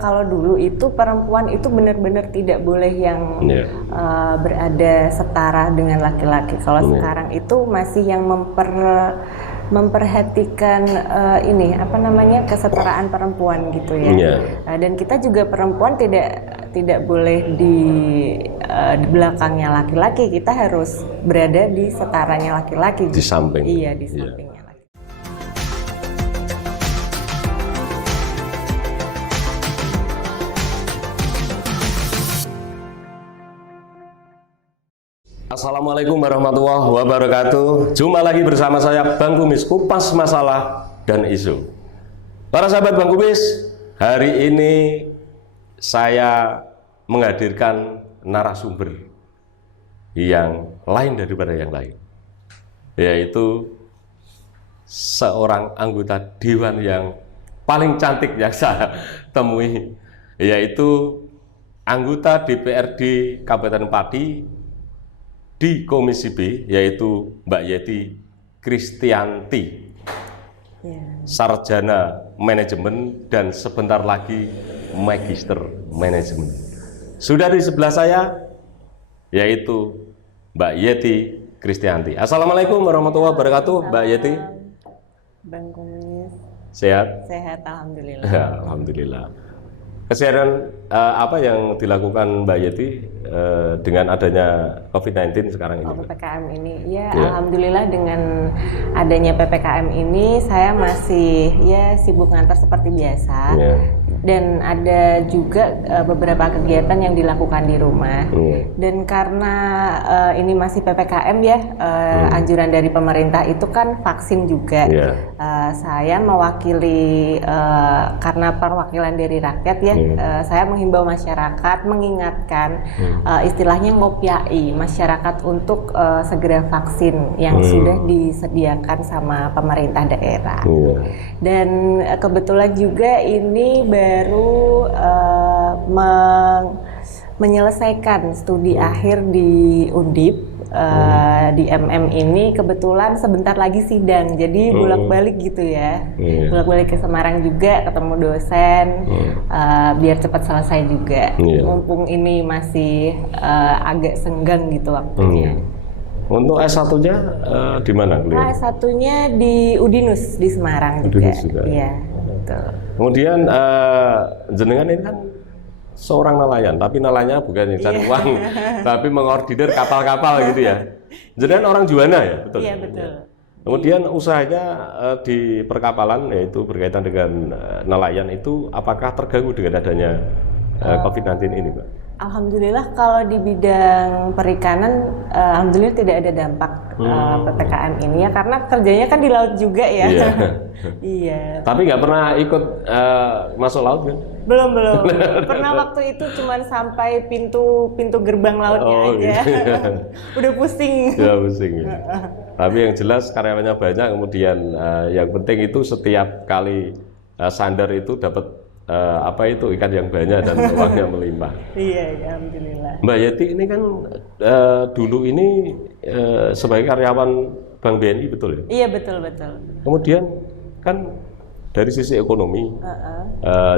kalau dulu itu perempuan itu benar-benar tidak boleh yang berada setara dengan laki-laki. Kalau sekarang itu masih yang memperhatikan ini apa namanya kesetaraan perempuan gitu ya. Dan kita juga perempuan tidak boleh di belakangnya laki-laki, kita harus berada di setaranya laki-laki. Di samping. Iya, di sampingnya. Assalamualaikum warahmatullahi wabarakatuh. Jumpa lagi bersama saya Bang Kumis, kupas masalah dan isu. Para sahabat Bang Kumis, hari ini saya menghadirkan narasumber yang lain daripada yang lain, yaitu seorang anggota dewan yang paling cantik yang saya temui, yaitu anggota DPRD Kabupaten Pati di Komisi B, yaitu Mbak Yeti Kristianti, sarjana manajemen dan sebentar lagi magister manajemen. Sudah di sebelah saya, yaitu Mbak Yeti Kristianti. Assalamualaikum warahmatullahi wabarakatuh, Mbak Yeti. Bang Kumis. Sehat? Sehat, alhamdulillah. Alhamdulillah. Kesehatan apa yang dilakukan Mbak Yeti dengan adanya COVID-19 sekarang ini? PPKM ini, alhamdulillah dengan adanya PPKM ini saya masih sibuk ngantar seperti biasa. Dan ada juga beberapa kegiatan yang dilakukan di rumah. Dan karena ini masih PPKM anjuran dari pemerintah itu kan vaksin juga. Saya mewakili karena perwakilan dari rakyat saya menghimbau masyarakat, mengingatkan istilahnya ngopiai masyarakat untuk segera vaksin yang sudah disediakan sama pemerintah daerah. Dan kebetulan juga ini baru menyelesaikan studi akhir di Undip. Di MM ini kebetulan sebentar lagi sidang, jadi bolak-balik gitu ya, bolak-balik ke Semarang juga ketemu dosen, biar cepat selesai juga. Mumpung ini masih agak senggang gitu waktunya. Untuk S1-nya di mana? S1-nya di Udinus di Semarang juga. Iya, betul. Kemudian jenengan ini kan seorang nelayan, tapi nelayannya bukan yang cari uang, tapi mengordinir kapal-kapal gitu ya. Jadi orang Juwana ya, betul? Iya, betul. Kemudian usahanya di perkapalan, yaitu berkaitan dengan nelayan itu, apakah terganggu dengan adanya COVID-19 ini, Pak? Alhamdulillah kalau di bidang perikanan, alhamdulillah tidak ada dampak PPKM ini ya, karena kerjanya kan di laut juga ya. Iya. Tapi nggak pernah ikut masuk laut kan? Belum. Pernah waktu itu cuma sampai pintu gerbang lautnya aja. Gitu. Udah pusing. Ya pusing ya. Tapi yang jelas karyawannya banyak, kemudian yang penting itu setiap kali sandar itu dapat ikan yang banyak dan uangnya melimpah. Iya, alhamdulillah. Mbak Yeti ini kan dulu ini sebagai karyawan Bank BNI, betul ya? Iya, betul. Kemudian kan dari sisi ekonomi,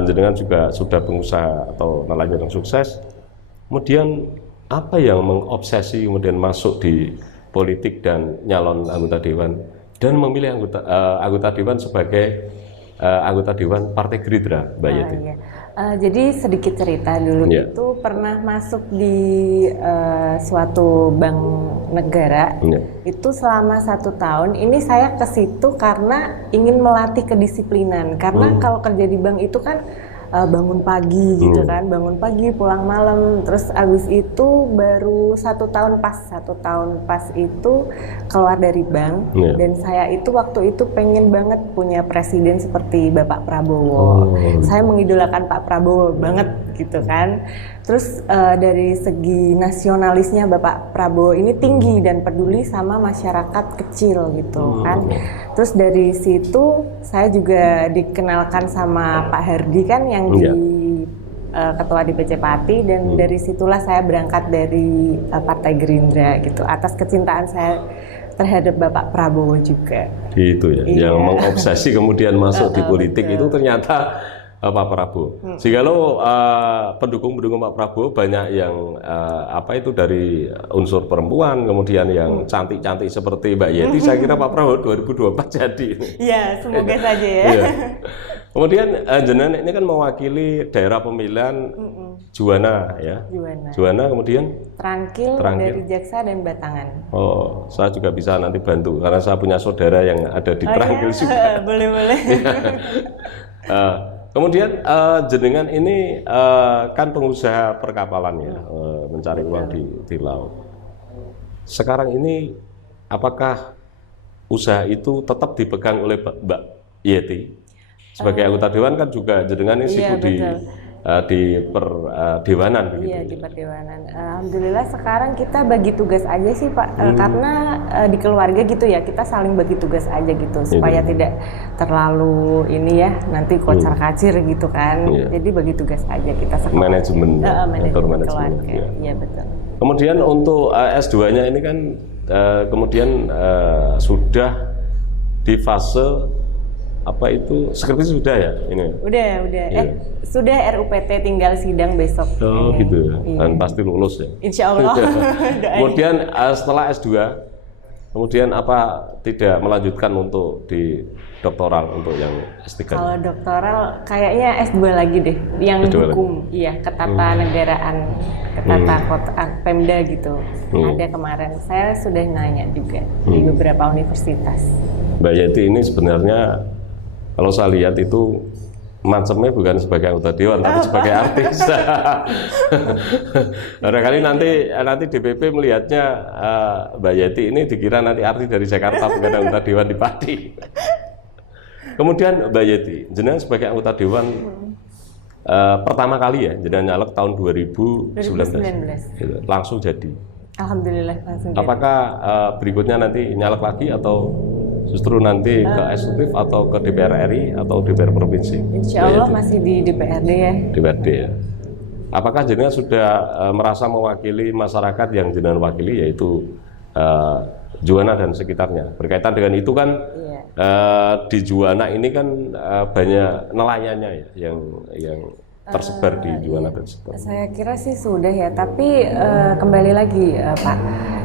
jenengan juga sudah pengusaha atau nelayan yang sukses. Kemudian apa yang mengobsesi kemudian masuk di politik dan nyalon anggota dewan dan memilih anggota dewan sebagai anggota dewan Partai Gerindra, Mbak Yeti? Jadi sedikit cerita dulu, itu pernah masuk di suatu bank negara. Itu selama 1 tahun. Ini saya ke situ karena ingin melatih kedisiplinan. Karena kalau kerja di bank itu kan bangun pagi gitu kan, bangun pagi pulang malam, terus abis itu baru 1 tahun pas itu keluar dari bank. Dan saya itu waktu itu pengen banget punya presiden seperti Bapak Prabowo. Saya mengidolakan Pak Prabowo banget gitu kan. Terus dari segi nasionalisnya Bapak Prabowo ini tinggi dan peduli sama masyarakat kecil gitu kan. Terus dari situ saya juga dikenalkan sama Pak Hardi kan yang di ketua DPC Pati, dan dari situlah saya berangkat dari Partai Gerindra gitu atas kecintaan saya terhadap Bapak Prabowo juga. Gitu ya, yang mengobsesi kemudian masuk di politik itu ternyata Pak Prabowo. Sehingga pendukung-pendukung Pak Prabowo banyak yang apa itu dari unsur perempuan, kemudian yang cantik-cantik seperti Mbak Yeti. Saya kira Pak Prabowo 2024 jadi. Iya, semoga saja ya. Iya. Kemudian jenengan ini kan mewakili daerah pemilihan Juwana ya. Juwana kemudian Trangkil dari Jaksa dan Batangan. Oh, saya juga bisa nanti bantu karena saya punya saudara yang ada di Trangkil iya? juga. Boleh. Kemudian jenengan ini kan pengusaha perkapalan ya, mencari uang di laut. Sekarang ini apakah usaha itu tetap dipegang oleh Mbak Yeti sebagai anggota dewan? Kan juga jenengan ini sibuk di perdewanan begitu. Iya, di perdewanan. Alhamdulillah sekarang kita bagi tugas aja sih Pak, karena di keluarga gitu ya, kita saling bagi tugas aja gitu supaya tidak terlalu ini ya nanti kocar kacir gitu kan. Jadi bagi tugas aja kita sekarang. Manajemen keluarga. Iya betul. Kemudian untuk S2-nya ini kan kemudian sudah di fase apa itu sekretaris sudah ya ini? Udah. Ya. Sudah RUPT, tinggal sidang besok. Oh gitu ya. Dan pasti lulus ya. Insya Allah. Kemudian setelah S2, kemudian apa tidak melanjutkan untuk di doktoral untuk yang S3? Kalau doktoral kayaknya S2 lagi deh, yang S2 hukum, iya ketatanegaraan, kota Pemda gitu. Ada kemarin, saya sudah nanya juga di beberapa universitas. Mbak Yeti ini sebenarnya kalau saya lihat itu macamnya bukan sebagai anggota dewan, tapi sebagai artis. Barangkali nanti DPP melihatnya Mbak Yeti ini dikira nanti artis dari Jakarta, bukan anggota dewan di Pati. Kemudian Mbak Yeti, jenengan sebagai anggota dewan pertama kali ya, jenengan nyalek tahun 2019. Langsung jadi. Alhamdulillah langsung. Apakah berikutnya nanti nyalek lagi atau justru nanti ke eksekutif atau ke DPR RI atau DPR provinsi? Insya Allah masih di DPRD ya. DPRD ya. Apakah jenengan sudah merasa mewakili masyarakat yang jenengan wakili, yaitu Juwana dan sekitarnya? Berkaitan dengan itu kan di Juwana ini kan banyak nelayannya ya, yang tersebar di Juwana dan sekitarnya. Saya kira sih sudah ya, tapi kembali lagi Pak.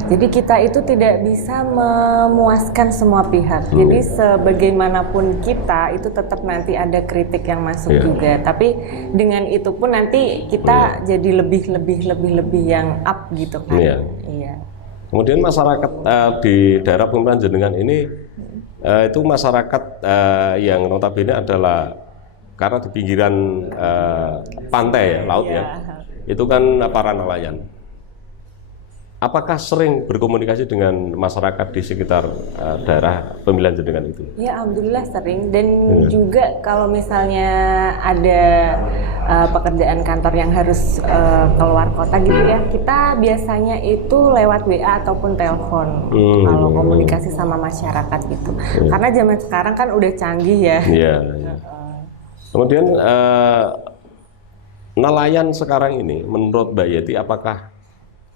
Jadi kita itu tidak bisa memuaskan semua pihak. Jadi sebagaimanapun kita itu tetap nanti ada kritik yang masuk juga. Tapi dengan itu pun nanti kita jadi lebih yang up gitu kan. Iya. Kemudian masyarakat di daerah pemilihan jenengan ini itu masyarakat yang notabene adalah karena di pinggiran pantai ya, laut ya. Itu kan para nelayan. Apakah sering berkomunikasi dengan masyarakat di sekitar daerah pemilihan jenengan itu? Ya, alhamdulillah sering. Dan juga kalau misalnya ada pekerjaan kantor yang harus keluar kota gitu ya, kita biasanya itu lewat WA ataupun telepon kalau komunikasi sama masyarakat gitu. Karena zaman sekarang kan udah canggih ya. Kemudian nelayan sekarang ini menurut Mbak Yeti apakah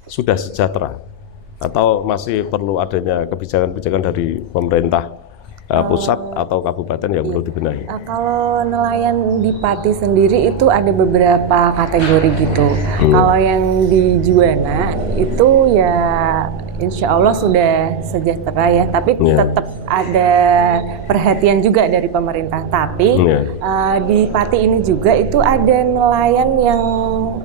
sudah sejahtera atau masih perlu adanya kebijakan-kebijakan dari pemerintah pusat atau kabupaten yang perlu dibenahi? Kalau nelayan di Pati sendiri itu ada beberapa kategori gitu. Kalau yang di Juwana itu ya insya Allah sudah sejahtera ya, tapi tetap ada perhatian juga dari pemerintah. Tapi di Pati ini juga itu ada nelayan yang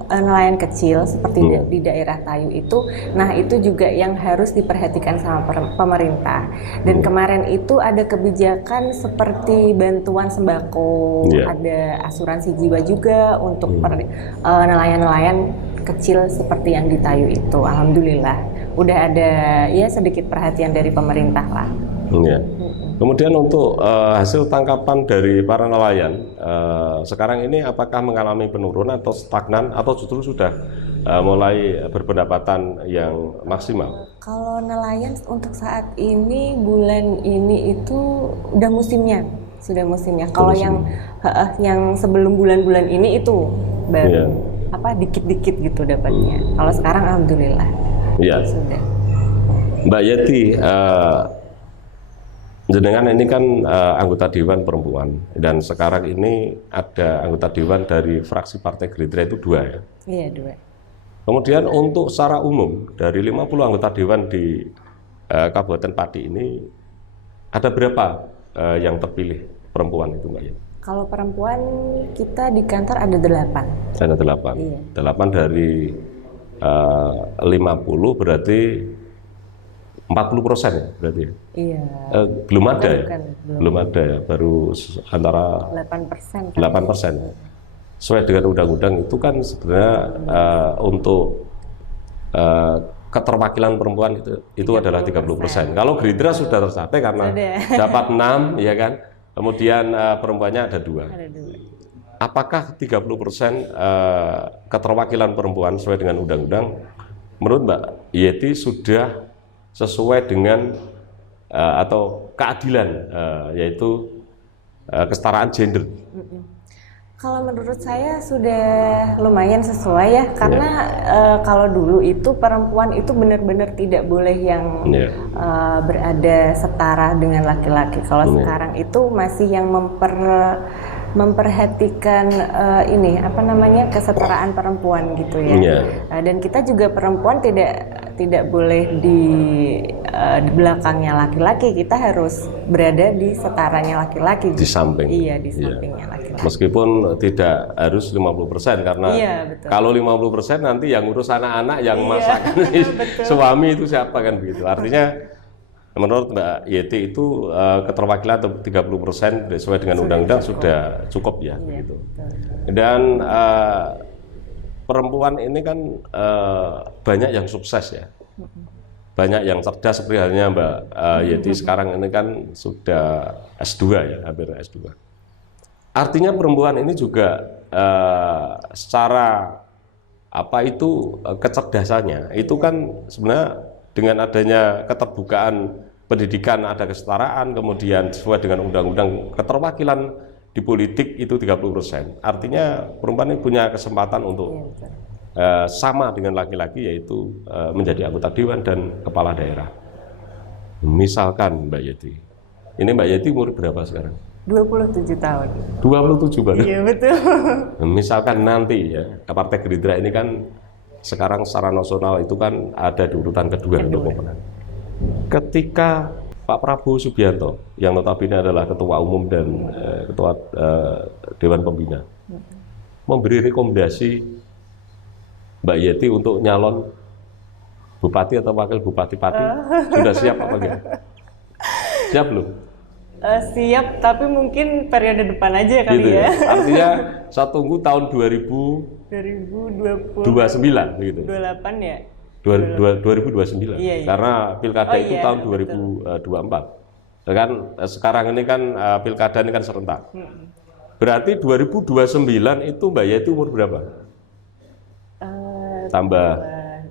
nelayan kecil seperti di daerah Tayu itu. Nah itu juga yang harus diperhatikan sama pemerintah. Dan kemarin itu ada kebijakan seperti bantuan sembako, ada asuransi jiwa juga untuk nelayan-nelayan kecil seperti yang di Tayu itu. Alhamdulillah udah ada ya sedikit perhatian dari pemerintah lah. Kemudian untuk hasil tangkapan dari para nelayan sekarang ini apakah mengalami penurunan atau stagnan atau justru sudah mulai berpendapatan yang maksimal? Kalau nelayan untuk saat ini bulan ini itu udah musimnya, sudah musimnya. Kalau yang sebelum bulan-bulan ini itu baru dikit-dikit gitu dapatnya. Kalau sekarang alhamdulillah sudah. Mbak Yeti, Jenengan ini kan anggota Dewan Perempuan, dan sekarang ini ada anggota Dewan dari fraksi Partai Gerindra itu 2 ya? Iya, 2. Kemudian untuk secara umum, dari 50 anggota Dewan di Kabupaten Pati ini, ada berapa yang terpilih perempuan itu, Mbak Yeti? Kalau perempuan kita di kantor ada 8. Ada 8. Iya. 8 dari 50 berarti 40% ya berarti ya? Iya. Belum ada ya? Bukan, Belum ada ya, baru antara 8%. 8%. Sesuai dengan undang-undang itu kan sebenarnya untuk keterwakilan perempuan itu adalah 30%. Kalau Gerindra sudah tercapai karena dapat 6 ya kan. Kemudian perempuannya ada 2. Ada 2. Apakah 30% keterwakilan perempuan sesuai dengan undang-undang menurut Mbak Yeti sudah sesuai dengan atau keadilan yaitu kesetaraan gender? Kalau menurut saya sudah lumayan sesuai ya, karena kalau dulu itu perempuan itu benar-benar tidak boleh yang berada setara dengan laki-laki. Kalau sekarang itu masih yang memperhatikan ini apa namanya kesetaraan perempuan gitu ya. Dan kita juga perempuan tidak boleh di belakangnya laki-laki, kita harus berada di setaranya laki-laki. Di samping. Iya, di sampingnya laki-laki. Meskipun tidak harus 50% karena kalau 50% nanti yang ngurus anak-anak, yang masakan suami itu siapa kan begitu. Artinya menurut Mbak Yeti itu keterwakilan 30% sesuai dengan undang-undang sudah cukup ya begitu. Dan perempuan ini kan banyak yang sukses ya. Banyak yang cerdas seperti halnya Mbak Yeti sekarang ini kan sudah S2 ya, hampir S2. Artinya perempuan ini juga secara kecerdasannya itu kan sebenarnya dengan adanya keterbukaan pendidikan, ada kesetaraan, kemudian sesuai dengan undang-undang keterwakilan di politik itu 30%. Artinya perempuan ini punya kesempatan untuk sama dengan laki-laki, yaitu menjadi anggota dewan dan kepala daerah. Misalkan Mbak Yeti, ini Mbak Yeti umur berapa sekarang? 27 tahun. 27 baru? Iya betul. Misalkan nanti ya, Partai Gerindra ini kan sekarang secara nasional itu kan ada di urutan kedua untuk pemenang. Ketika Pak Prabowo Subianto yang notabene adalah ketua umum dan ketua Dewan Pembina memberi rekomendasi Mbak Yeti untuk nyalon bupati atau wakil bupati Pati, sudah siap apa enggak? Siap belum? Siap, tapi mungkin periode depan aja kali gitu ya. Artinya saya tunggu tahun 2029 gitu. 28 ya? 2029. Iya. Karena pilkada itu tahun 2024. Kan sekarang ini kan pilkada ini kan serentak. Berarti 2029 itu Mbak Yeti umur berapa? Tambah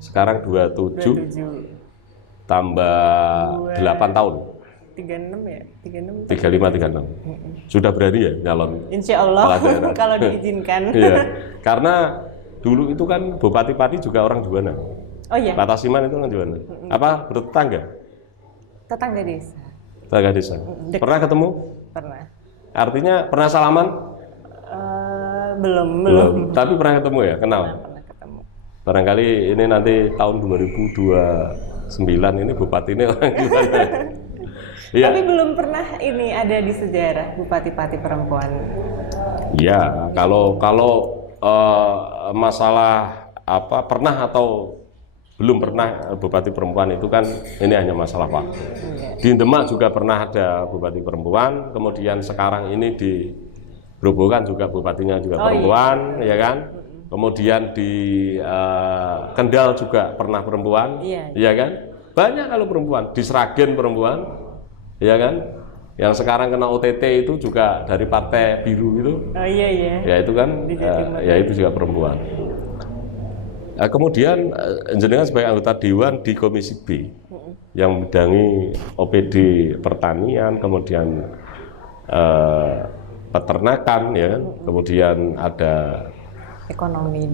sekarang 27 tambah 8 tahun. 36 ya? 35, 36. Sudah berani ya nyalon? Insya Allah, kalau diizinkan. Iya, karena dulu itu kan Bupati Pati juga orang Juwana. Oh iya? Pak Tasiman itu orang Juwana. Apa, bertetangga? Tetangga desa. Tetangga desa. Pernah ketemu? Pernah. Artinya pernah salaman? Belum. Tapi pernah ketemu ya? Kenal? Pernah ketemu. Barangkali ini nanti tahun 2029 ini Bupati ini orang Juwana. Ya. Tapi belum pernah ini ada di sejarah Bupati Pati perempuan. Ya, kalau masalah pernah atau belum pernah Bupati perempuan itu kan ini hanya masalah waktu. Di Demak juga pernah ada Bupati perempuan, kemudian sekarang ini di Grobogan juga bupatinya juga perempuan, ya kan? Kemudian di Kendal juga pernah perempuan, ya kan? Banyak kalau perempuan, di Sragen perempuan. Ya kan, yang sekarang kena OTT itu juga dari Partai Biru itu. Oh iya. Ya itu kan, ya itu juga perempuan. Kemudian jenengan sebagai anggota Dewan di Komisi B yang membidangi OPD pertanian, kemudian peternakan, ya, kemudian ada ekonomi.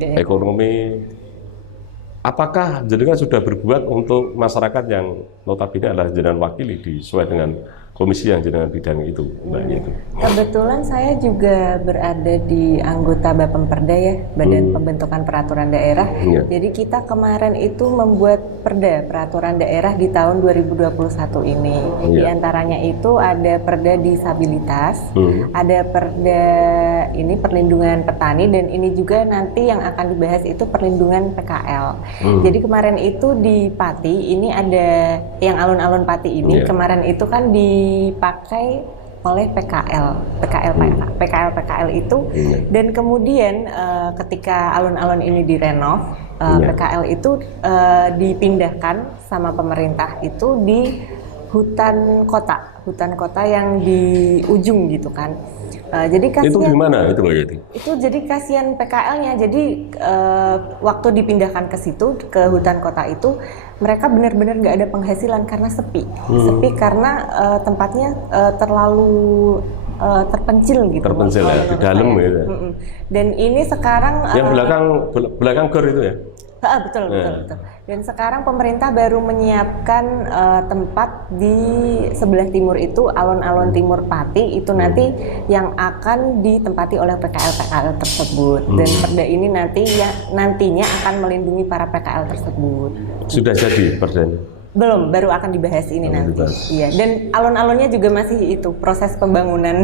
Apakah jenengan sudah berbuat untuk masyarakat yang notabene adalah jenengan wakili sesuai dengan komisi yang jenengan bidangi itu, Mbak Yeti? Kebetulan saya juga berada di anggota Bapemperda ya, Badan Pembentukan Peraturan Daerah. Jadi kita kemarin itu membuat peraturan daerah di tahun 2021 ini. Di antaranya itu ada perda disabilitas, ada perda ini perlindungan petani, dan ini juga nanti yang akan dibahas itu perlindungan PKL. Jadi kemarin itu di Pati, ini ada yang alun-alun Pati ini, kemarin itu kan dipakai oleh PKL itu, dan kemudian ketika alun-alun ini direnov, PKL itu dipindahkan sama pemerintah itu di hutan kota yang di ujung gitu kan. Jadi kasihan, itu gimana itu Mbak Yeti? Itu jadi kasihan PKL-nya. Jadi waktu dipindahkan ke situ, ke hutan kota itu, mereka benar-benar nggak ada penghasilan karena sepi karena tempatnya terlalu terpencil gitu. Terpencil ya, di dalam gitu. Dan ini sekarang yang belakang gor itu ya? Betul. Dan sekarang pemerintah baru menyiapkan tempat di sebelah timur itu, alun-alun timur Pati itu nanti yang akan ditempati oleh PKL tersebut. Dan perda ini nantinya akan melindungi para PKL tersebut. Sudah jadi perdanya? Belum, baru akan dibahas ini nanti. Iya. Dan alun-alunnya juga masih itu proses pembangunan.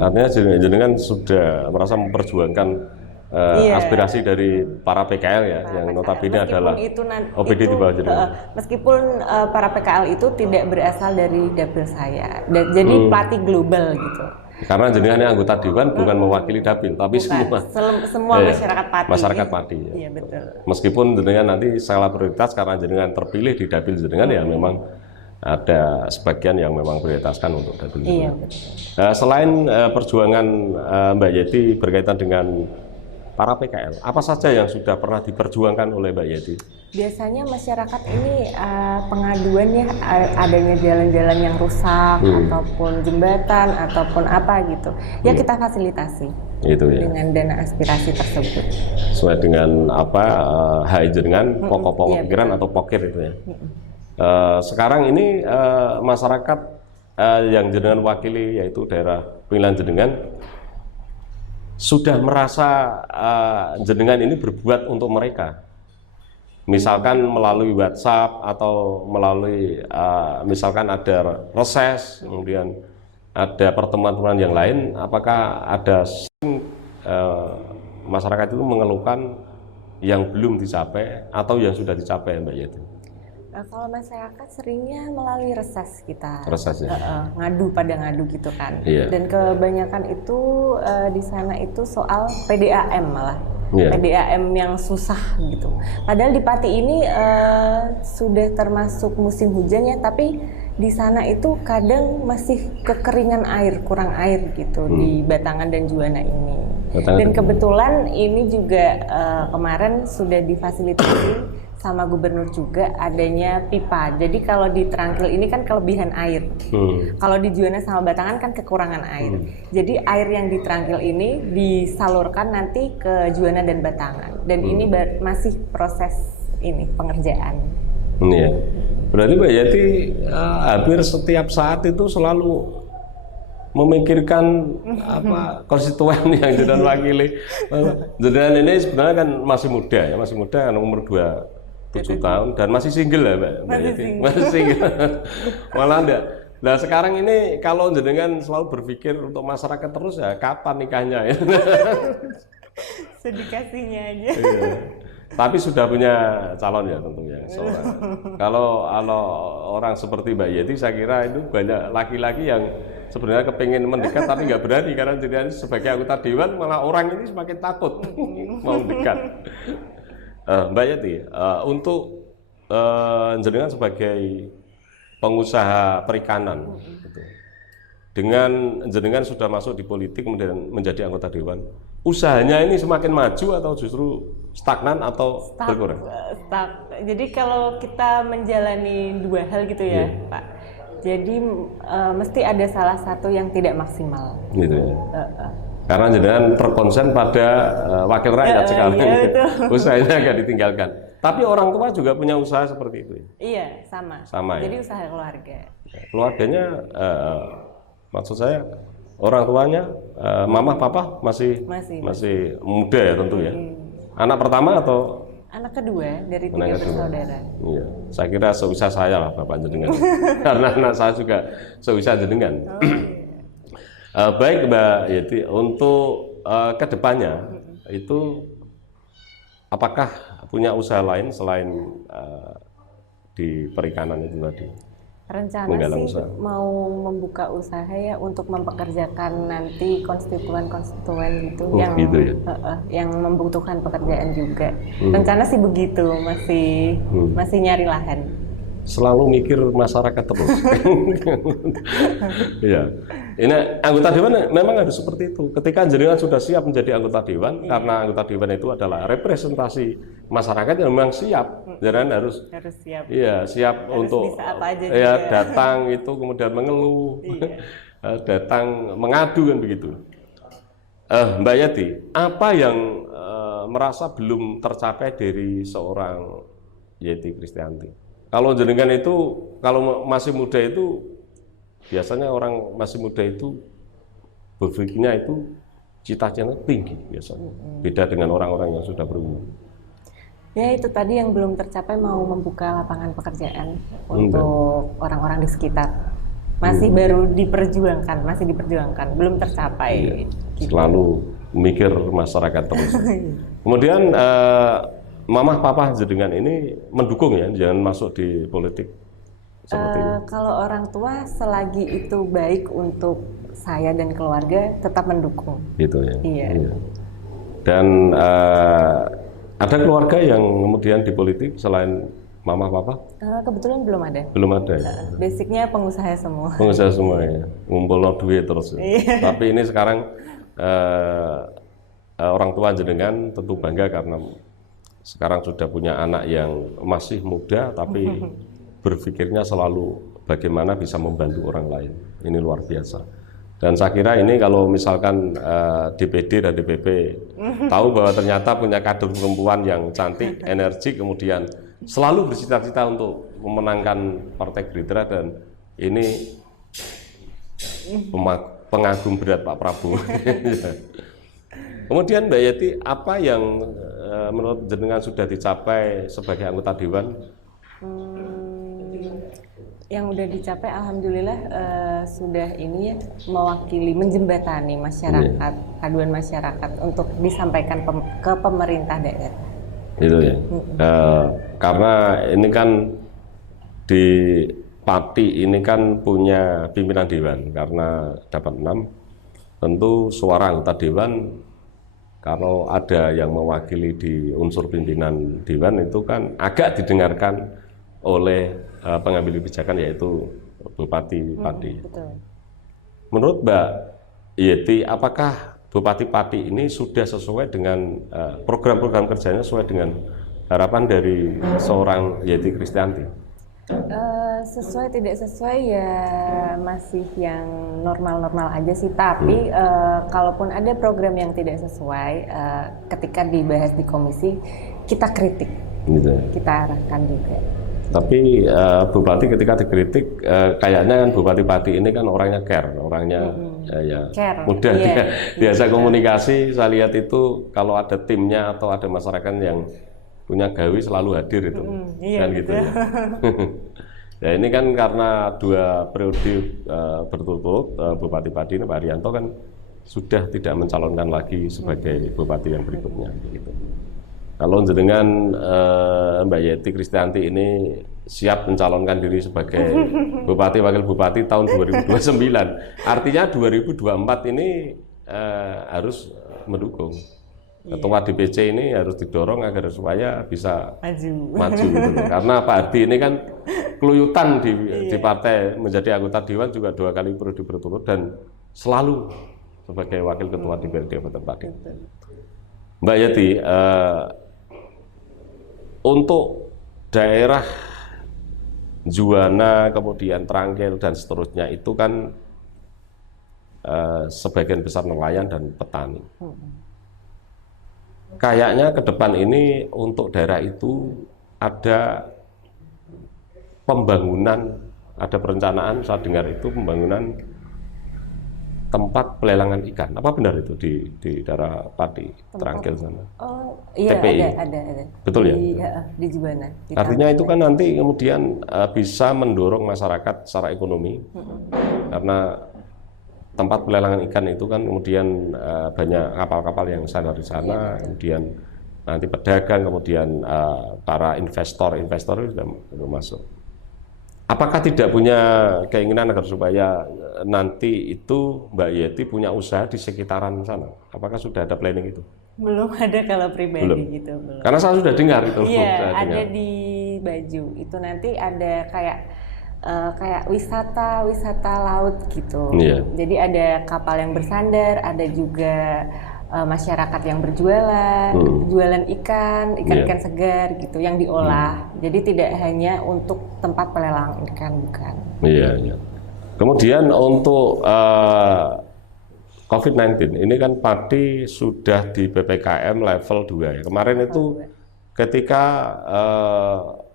Artinya jenengan sudah merasa memperjuangkan aspirasi dari para PKL ya, yang notabene adalah OPD di bawah jenengan. Meskipun para PKL itu tidak berasal dari dapil saya, jadi pelatih global gitu. Karena jenengan yang anggota dewan bukan mewakili dapil, tapi semua masyarakat Pati. Masyarakat Pati. Ya. Iya betul. Meskipun jenengan nanti skala prioritas karena jenengan terpilih di dapil jenengan ya memang ada sebagian yang memang prioritaskan untuk dapil. Iya betul. Selain perjuangan Mbak Yeti berkaitan dengan para PKL, apa saja yang sudah pernah diperjuangkan oleh Mbak Yeti? Biasanya masyarakat ini pengaduannya adanya jalan-jalan yang rusak ataupun jembatan ataupun apa gitu. Ya kita fasilitasi itu ya, dengan dana aspirasi tersebut. Sesuai dengan apa HI jenengan, pokok-pokok pikiran atau pokir itu ya. Sekarang ini masyarakat yang jenengan wakili yaitu daerah pemilihan jenengan sudah merasa jenengan ini berbuat untuk mereka, misalkan melalui WhatsApp atau melalui misalkan ada reses, kemudian ada pertemuan-pertemuan yang lain. Apakah ada masyarakat itu mengeluhkan yang belum dicapai atau yang sudah dicapai, Mbak Yeti? Kalau masyarakat seringnya melalui reses kita, ya? ngadu gitu kan. Dan kebanyakan itu di sana itu soal PDAM malah, PDAM yang susah gitu. Padahal di Pati ini sudah termasuk musim hujan ya, tapi di sana itu kadang masih kekeringan air, kurang air gitu di Batangan dan Juwana ini. Dan kebetulan ini juga kemarin sudah difasilitasi sama gubernur juga adanya pipa. Jadi kalau di Terangkil ini kan kelebihan air. Kalau di Juwana sama Batangan kan kekurangan air. Jadi air yang di Terangkil ini disalurkan nanti ke Juwana dan Batangan. Dan ini masih proses ini pengerjaan. Iya. Berarti Mbak Yeti hampir setiap saat itu selalu memikirkan apa konstituen yang jenengan wakili. Jenengan ini sebenarnya kan masih muda kan umur 27 tahun dan masih single ya Mbak Yeti. Masih single. Malah enggak. Nah sekarang ini kalau jenengan selalu berpikir untuk masyarakat terus ya kapan nikahnya ya? Sedikasinya aja. Iya. Tapi sudah punya calon ya tentunya seorang. Kalau orang seperti Mbak Yeti saya kira itu banyak laki-laki yang sebenarnya kepingin mendekat tapi nggak berani karena jenengan sebagai anggota dewan malah orang ini semakin takut mau dekat. Mbak Yeti, untuk jenengan sebagai pengusaha perikanan, gitu, dengan jenengan sudah masuk di politik kemudian menjadi anggota dewan, usahanya ini semakin maju atau justru stagnan atau berkurang? Jadi kalau kita menjalani dua hal gitu ya, Pak. Jadi mesti ada salah satu yang tidak maksimal. Gitu ya. Karena jenengan terkonsen pada wakil rakyat sekarang, usahanya agak ditinggalkan. Tapi orang tua juga punya usaha seperti itu. Iya, sama. Sama Jadi ya. usaha keluarga. Keluarganya, maksud saya orang tuanya, mama, papa masih muda ya tentu ya. Anak pertama atau anak kedua dari 3 anak bersaudara. Iya, saya kira seusia saya lah bapak jenengan. Karena anak saya juga seusia jenengan. Oh, iya. Baik Mbak Yeti, untuk kedepannya itu apakah punya usaha lain selain di perikanan itu tadi? Rencana Menggalang sih usaha. mau membuka usaha ya untuk mempekerjakan nanti konstituen-konstituen gitu, yang gitu ya? yang membutuhkan pekerjaan juga. Rencana sih begitu, masih nyari lahan. Selalu mikir masyarakat terus. Iya. Ini anggota dewan memang harus seperti itu. Ketika jenengan sudah siap menjadi anggota dewan, karena anggota dewan itu adalah representasi masyarakat yang memang siap. Jenengan harus siap. Iya, siap Harus untuk bisa apa aja ya juga. datang itu kemudian mengeluh. Datang mengadu kan begitu. Mbak Yati, apa yang merasa belum tercapai dari seorang Yeti Kristianti? Kalau jenengan itu, kalau masih muda itu, biasanya orang masih muda itu berpikirnya itu cita-citanya tinggi biasanya. Beda dengan orang-orang yang sudah berumur. Ya itu tadi yang belum tercapai, mau membuka lapangan pekerjaan untuk orang-orang di sekitar. Masih baru diperjuangkan, belum tercapai. Gitu. Selalu mikir masyarakat terus. Kemudian Mama Papa jenengan ini mendukung ya, jangan masuk di politik seperti ini. Kalau orang tua selagi itu baik untuk saya dan keluarga, tetap mendukung. Gitu ya. Iya. Dan ada keluarga yang kemudian di politik selain Mama Papa? Kebetulan belum ada. Belum ada ya? Basicnya pengusaha semua. Pengusaha semua ya, ngumpul duit terus. Ya. Tapi ini sekarang orang tua jenengan tentu bangga karena sekarang sudah punya anak yang masih muda tapi berpikirnya selalu bagaimana bisa membantu orang lain. Ini luar biasa. Dan saya kira ini kalau misalkan DPD dan DPP tahu bahwa ternyata punya kader perempuan yang cantik, energik, kemudian selalu bercita-cita untuk memenangkan Partai Gerindra, dan ini pengagum berat Pak Prabowo. Kemudian Mbak Yeti, apa yang menurut jenengan sudah dicapai sebagai anggota dewan? Yang udah dicapai alhamdulillah sudah ini ya, mewakili, menjembatani masyarakat, aduan masyarakat untuk disampaikan ke pemerintah daerah. Itu ya. Karena ini kan di Pati ini kan punya pimpinan dewan, karena dapat 6, tentu suara anggota dewan kalau ada yang mewakili di unsur pimpinan dewan itu kan agak didengarkan oleh pengambil kebijakan, yaitu Bupati Pati. Betul. Menurut Mbak Yeti, apakah Bupati Pati ini sudah sesuai dengan program-program kerjanya, sesuai dengan harapan dari seorang Yeti Kristianti? Sesuai tidak sesuai ya masih yang normal-normal aja sih, tapi kalaupun ada program yang tidak sesuai, ketika dibahas di komisi kita kritik, gitu. Kita arahkan juga. Tapi Bupati ketika dikritik, kayaknya kan Bupati Pati ini kan orangnya care, orangnya care. Mudah, biasa komunikasi. Saya lihat itu kalau ada timnya atau ada masyarakat yang punya gawe selalu hadir itu, kan gitu ya. Ya ini kan karena 2 periode berturut-turut Bupati Pati ini Pak Arianto kan sudah tidak mencalonkan lagi sebagai Bupati yang berikutnya, gitu. Kalau jenengan Mbak Yeti Kristianti ini siap mencalonkan diri sebagai Bupati Wakil Bupati tahun 2029, artinya 2024 ini harus mendukung. Ketua DPC ini harus didorong agar supaya bisa maju gitu. Karena Pak Hadi ini kan keluyutan di partai, menjadi anggota dewan juga 2 kali periode berturut dan selalu sebagai wakil ketua DPRD Kabupaten Pati. Mbak Yeti, untuk daerah Juwana, kemudian Trangkil dan seterusnya itu kan sebagian besar nelayan dan petani. Kayaknya ke depan ini untuk daerah itu ada pembangunan, ada perencanaan, saya dengar itu pembangunan tempat pelelangan ikan. Apa benar itu di daerah Pati, Trangkil sana? Oh iya, TPI. ada. Betul ya? Di Jibana. Artinya itu kan nanti kemudian bisa mendorong masyarakat secara ekonomi, karena tempat pelelangan ikan itu kan kemudian banyak kapal-kapal yang standar di sana, kemudian nanti pedagang, kemudian para investor itu sudah masuk. Apakah tidak punya keinginan agar supaya nanti itu Mbak Yeti punya usaha di sekitaran sana? Apakah sudah ada planning itu? Belum ada kalau pribadi Belum. gitu. Belum. Karena saya sudah dengar itu. Iya, ada di Baju. Itu nanti ada kayak wisata laut gitu. Iya. Jadi ada kapal yang bersandar, ada juga masyarakat yang berjualan, jualan ikan segar gitu yang diolah. Jadi tidak hanya untuk tempat pelelangan ikan, bukan. Iya. Kemudian untuk COVID-19 ini kan Pati sudah di PPKM level 2 ya. Kemarin itu ketika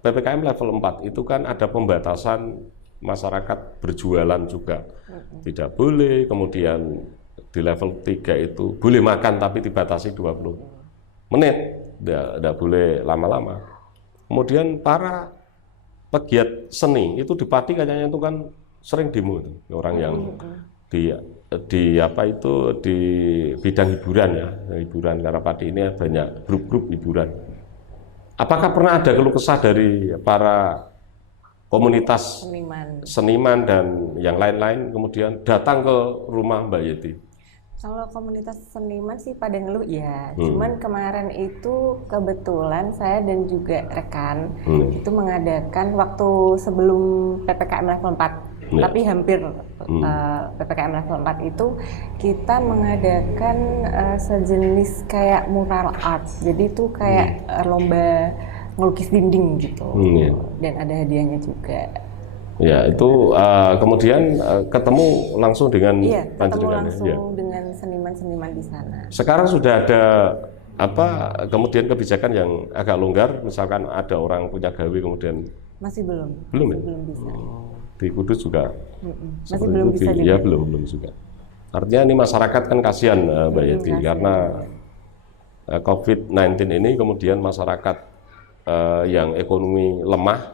PPKM level 4 itu kan ada pembatasan masyarakat berjualan juga. Tidak boleh, kemudian di level 3 itu boleh makan tapi dibatasi 20 menit, tidak boleh lama-lama. Kemudian para pegiat seni itu di Pati kayaknya itu kan sering demo itu, orang yang di bidang hiburan karena Pati ini banyak grup-grup hiburan. Apakah pernah ada keluh kesah dari para komunitas seniman dan yang lain-lain kemudian datang ke rumah Mbak Yeti? Kalau komunitas seniman sih pada ngeluh ya, cuman kemarin itu kebetulan saya dan juga rekan itu mengadakan waktu sebelum PPKM level 4, tapi hampir PPKM level 4 itu kita mengadakan sejenis kayak mural art, jadi itu kayak lomba ngelukis dinding gitu, dan ada hadiahnya juga. Ya, itu kemudian ketemu langsung dengan dengan seniman-seniman di sana. Sekarang sudah ada kemudian kebijakan yang agak longgar, misalkan ada orang punya gawe kemudian masih belum ya? Belum bisa. Di Kudus juga masih belum bisa juga. Ya, belum juga. Artinya ini masyarakat kan kasihan Mbak Yeti, karena COVID-19 ini kemudian masyarakat yang ekonomi lemah,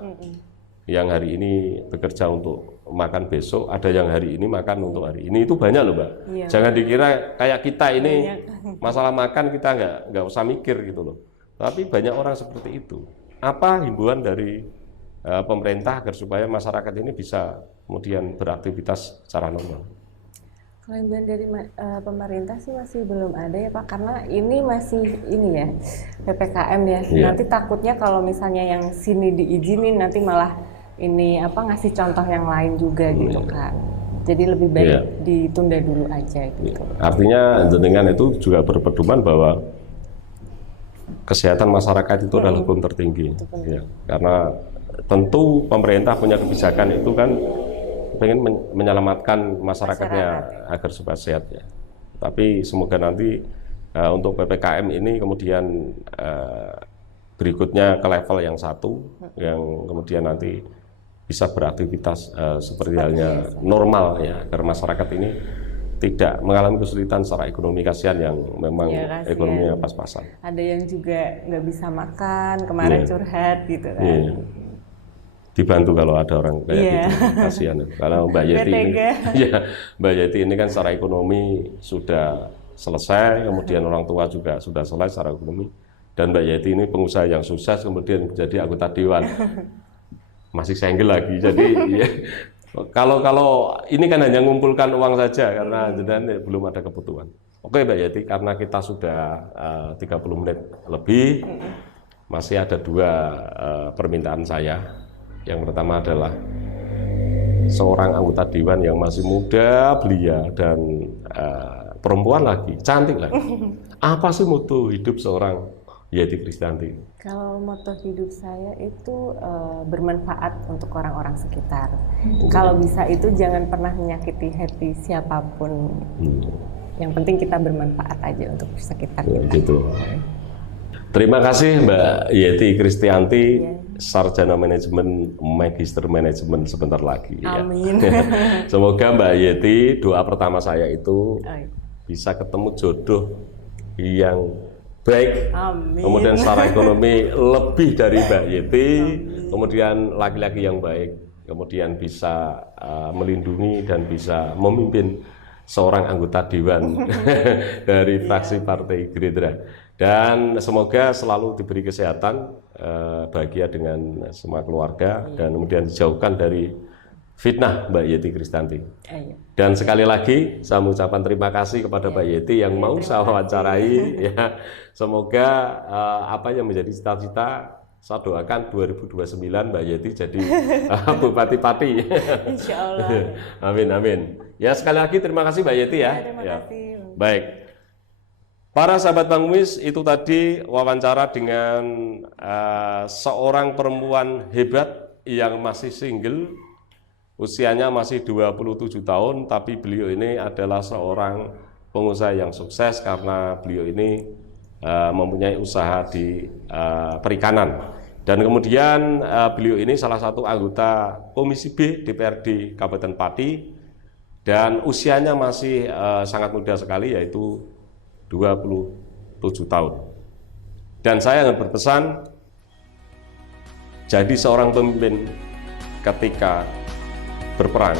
yang hari ini bekerja untuk makan besok, ada yang hari ini makan untuk hari ini, itu banyak loh Mbak. Iya. Jangan dikira kayak kita ini masalah makan kita nggak usah mikir gitu loh. Tapi banyak orang seperti itu. Apa himbauan dari pemerintah agar supaya masyarakat ini bisa kemudian beraktivitas secara normal? Kalau himbauan dari pemerintah sih masih belum ada ya Pak, karena ini masih ya PPKM ya. Nanti takutnya kalau misalnya yang sini diizinin nanti malah ini ngasih contoh yang lain juga gitu kan. Jadi lebih baik ditunda dulu aja gitu. Artinya dengan itu juga berpedoman bahwa kesehatan masyarakat itu adalah hukum tertinggi. Ya. Karena tentu pemerintah punya kebijakan itu kan pengen menyelamatkan masyarakatnya agar supaya sehat ya. Tapi semoga nanti untuk PPKM ini kemudian berikutnya ke level yang 1 yang kemudian nanti bisa beraktivitas seperti halnya normal ya, agar masyarakat ini tidak mengalami kesulitan secara ekonomi. Kasihan yang memang ekonominya pas-pasan. Ada yang juga nggak bisa makan, kemarin curhat gitu kan. Dibantu kalau ada orang kayak gitu, kasihan. Kalau Mbak Yeti ini, Mbak Yeti ini kan secara ekonomi sudah selesai, kemudian orang tua juga sudah selesai secara ekonomi, dan Mbak Yeti ini pengusaha yang sukses, kemudian menjadi anggota dewan. Masih senggel lagi, jadi kalau ini kan hanya mengumpulkan uang saja karena belum ada kebutuhan. Oke Mbak Yeti, karena kita sudah 30 menit lebih, masih ada 2 permintaan saya. Yang pertama adalah seorang anggota dewan yang masih muda, belia, dan perempuan lagi, cantik lagi. Apa sih moto hidup seorang Yeti Kristianti? Kalau moto hidup saya itu bermanfaat untuk orang-orang sekitar. Kalau bisa itu jangan pernah menyakiti hati siapapun. Yang penting kita bermanfaat aja untuk sekitar kita. Gitu. Terima kasih Mbak Yeti Kristianti sarjana manajemen, magister manajemen sebentar lagi. Amin. Ya. Semoga Mbak Yeti, doa pertama saya itu bisa ketemu jodoh yang baik. Amin. Kemudian secara ekonomi lebih dari Mbak Yeti. Amin. Kemudian laki-laki yang baik, kemudian bisa melindungi dan bisa memimpin seorang anggota dewan dari fraksi Partai Gerindra. Dan semoga selalu diberi kesehatan, bahagia dengan semua keluarga, dan kemudian dijauhkan dari fitnah Mbak Yeti Kristanti. Dan sekali lagi saya mengucapkan terima kasih kepada Mbak Yeti yang mau saya wawancarai. Ya, semoga apa yang menjadi cita-cita, saya doakan 2029 Mbak Yeti jadi Bupati Pati. Insya Allah. Amin, amin. Ya, sekali lagi terima kasih Mbak Yeti ya. Terima kasih. Baik. Para sahabat Bang Umis, itu tadi wawancara dengan seorang perempuan hebat yang masih single, usianya masih 27 tahun, tapi beliau ini adalah seorang pengusaha yang sukses karena beliau ini mempunyai usaha di perikanan. Dan kemudian beliau ini salah satu anggota Komisi B DPRD Kabupaten Pati, dan usianya masih sangat muda sekali, yaitu 27 tahun. Dan saya ingin berpesan, jadi seorang pemimpin ketika berperang,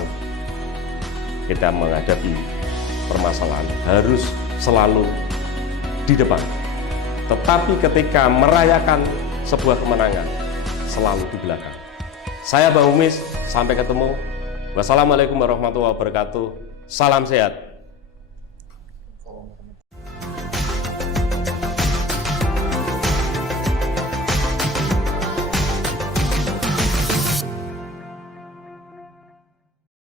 kita menghadapi permasalahan harus selalu di depan. Tetapi ketika merayakan sebuah kemenangan, selalu di belakang. Saya Bang Umis, sampai ketemu. Wassalamualaikum warahmatullahi wabarakatuh. Salam sehat.